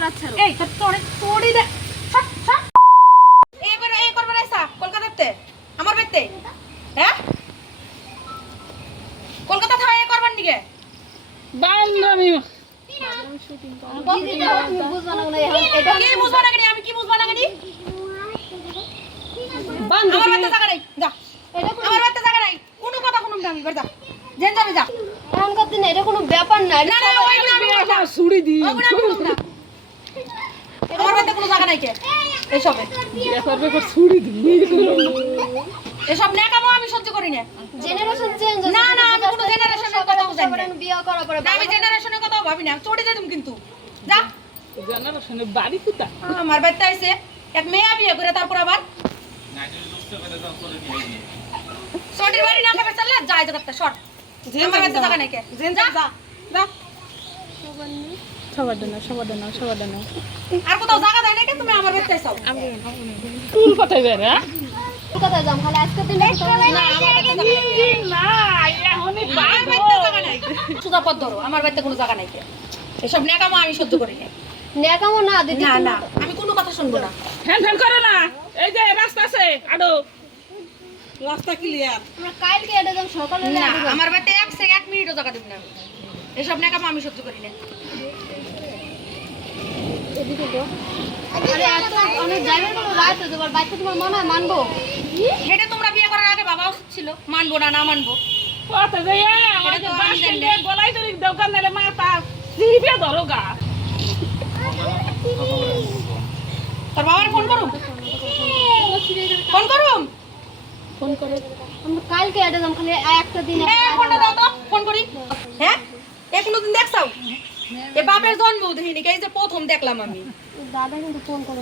আর আচ্ছা এই তোড়ি দে সব সব এই করবে রাইসা কলকাতাতে আমার বেতে হ্যাঁ কলকাতা থেকে এই করবার নিকে বাংলামি শুটিং করব বুঝবা না এটা কি বুঝবা না কেন আমি কি বুঝবা না কেন আমার বেতে জায়গা নাই যা আমার বেতে জায়গা নাই কোনো কথা শুনুম না আমি যা জেন যাবে যা এমন করতে না এটা কোনো ব্যাপার না না না ওইগুলো আমি এটা ছুরি দি ওইগুলো আমি শুনুম না আমার বেতে কোনো জায়গা নাই কে এইসবে বিয়ে করবে কর ছুরি দি এসব নেকামো আমি সহ্য করি না জেনারেশন চেঞ্জ না না আমি কোনো জেনারেশনের কথা বুঝাই না বিয়ে করার পরে না আমি জেনারেশনের কথা ভাবি না চড়ে যাই তুমি কিন্তু যা জেনারেশনের বাড়ি কোথা আমার বাড়িতে আইছে এক মেয়ে বিয়ে করে তারপর আবার চটির বাড়ি না খাবে চলে যাই জগৎটা শর্ট আমার বাড়িতে জায়গা নাই কে যা যা সবার জন্য আর কোথাও জায়গা দেয় না কে তুমি আমার বাড়িতে আইছো তুল কোথায় বের হ্যাঁ কোথায় যাম খালি আজকে দিন না আমার বাড়িতে জায়গা নাই না এখনই আমার বাড়িতে জায়গা নাই সুদা পথ ধরো আমার বাড়িতে কোনো জায়গা নাই কে এসব নেকামো আমি সহ্য করি না নেকামো না দিদি না না আমি কোনো কথা শুনবো না ফ্যান করে না এই যে রাস্তা আছে আডো রাস্তা ক্লিয়ার আমরা কালকে এটা যাম সকালে না আমার বাড়িতে এক মিনিটও জায়গা দেব না এসব নেকামো আমি সহ্য করি না এদিকে গো আরে এত অনেক জায়গায় কোনো রাত হতে পারে বাইতে তোমার মনে হয় মানবো হেডে তোমরা বিয়ে করার আগে বাবা উচিত ছিল মানবো না না মানবো কত যে আমাদের তো আমি বাস জানি দিয়ে গলাই ধরে দোকান নেলে মাথা সিবে ধরো গা তোর বাবার ফোন করুম ফোন করুম ফোন করে আমরা কালকে এটা যাম খালি একটা দিন ফোনটা দাও তো ফোন করি হ্যাঁ কোনোদিন দেখছাও এ বাপের জন্ম দেখিনি এই যে প্রথম দেখলাম আমি দাদা কিন্তু ফোন করে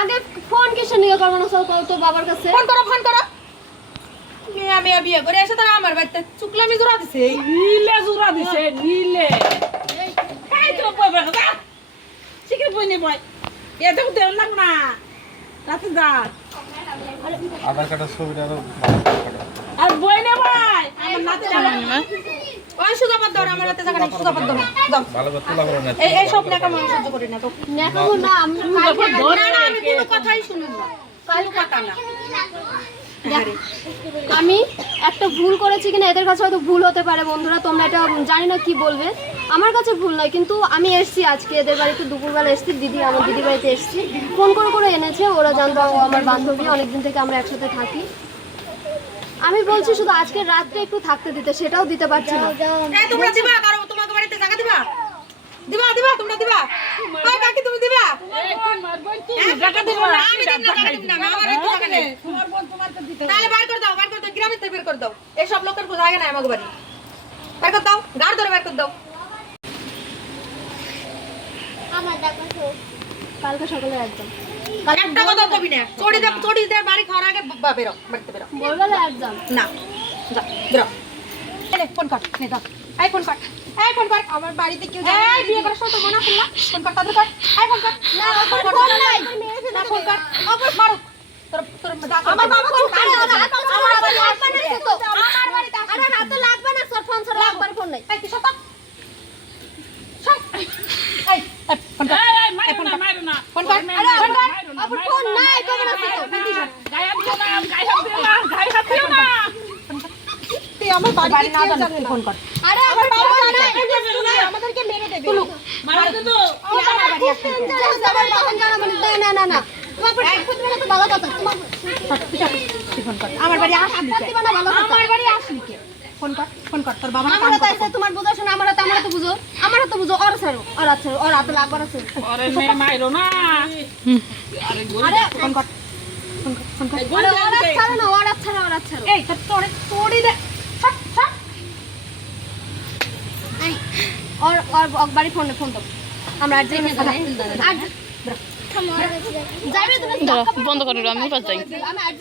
আগে ফোন কিসের নিয়ে করবো না সব তো বাবার কাছে ফোন করো মেয়ে বিয়ে করে এসে তারা আমার বাড়িতে চুকলামি জোড়া দিছে নীলে জুরা দিছে নীলে কাই তো বইবে না শিখে বই নে বই এটা তো দেন না রাতে যা আধার কার্ডের ছবিটা আরো ভালো করে কাটো। আর বই নে ভাই আমার নাতি যাবে ওই সুজাপাত দাও আমার বাড়িতে জায়গা নাই সুজাপাত দাও দাও ভালো করে তোলা করে না এই সব নেকামো আমি সহ্য করি না তো নেকামো না আমরা কালকে না না আমি কোনো কথাই শুনুন না কালু কথা না আমি একটা ভুল করেছি কিনা এদের কাছে হয়তো ভুল হতে পারে বন্ধুরা তোমরা এটা জানি না কি বলবে আমার কাছে ভুল নয় কিন্তু আমি এসেছি আজকে এদের বাড়িতে দুপুরবেলা এসেছি আমার দিদি বাড়িতে এসেছি ফোন করে এনেছে ওরা জানতো আমার বান্ধবী অনেকদিন থেকে আমরা একসাথে থাকি আমি বলছি শুধু আজকে রাতটা একটু থাকতে দিতে সেটাও দিতে পারছি না এই তোমরা দিবা কারো তোমাদের বাড়িতে জায়গা দিবা তোমরা দিবা ওই কাকি তুমি দিবা এই তোমার বই তুমি টাকা দিবা আমি দিন না টাকা দিব না আমার বাড়িতে জায়গা নেই তোমার বোন তোমার তো দিতে তাহলে বার করে দাও গ্রামে থেকে বের করে দাও এই সব লোকের কোনো জায়গা নাই আমার বাড়ি বার করে দাও গাড় ধরে বার করে দাও কালকে সকালে একদম একটা কথা কবি না চড়ি দে বাড়ি খাওয়ার আগে বেরো বাড়িতে বেরো বলবেলা একদম না যা বেরো এনে ফোন কর নে দাও এই ফোন কর আমার বাড়িতে কেউ যায় এই বিয়ে করার সময় তো মনা করলা ফোন কর তাদের কর এই ফোন কর না ফোন নাই না ফোন কর অবশ্য মারো তোর আমার বাবা কোন কারে আমার বাড়ি আসবে না তো আমার বাড়িতে আরে রাত তো লাগবে না সর ফোন ছাড়া একবার ফোন নাই এই তুই সব এই ফোন কর এই মাইরো না ফোন কর আবার ফোন নাই কবে না গায়ে দিও না গায়ে হাত দিও না তুই আমার বাড়ি না জানিস ফোন কর আরে আমার বাবা জানে আমাদেরকে মেরে দেবে মারো তো আমার বাড়ি আসবে আমার বাবা জানা মানে না না তোমার প্রতিদিন তো ভালো কথা তোমার ফোন কর আমার বাড়ি আসলি কে দিবা না ভালো কথা আমার বাড়ি আসলি কে ফোন কর তোর বাবা আমারও তো আছে তোমার বুঝা শোনা আমারও তো বুঝো ওর ছাড়ো ওর হাতে লাগবার আছে আরে মেয়ে মাইরো না আরে ফোন কর আরে ওর ছাড়ো এই তোড়ি দে সব এই ওর বাড়ি ফোন দাও আমরা আর যাই না আর যাবে তুমি বন্ধ করে আমি পাস যাই আমি আর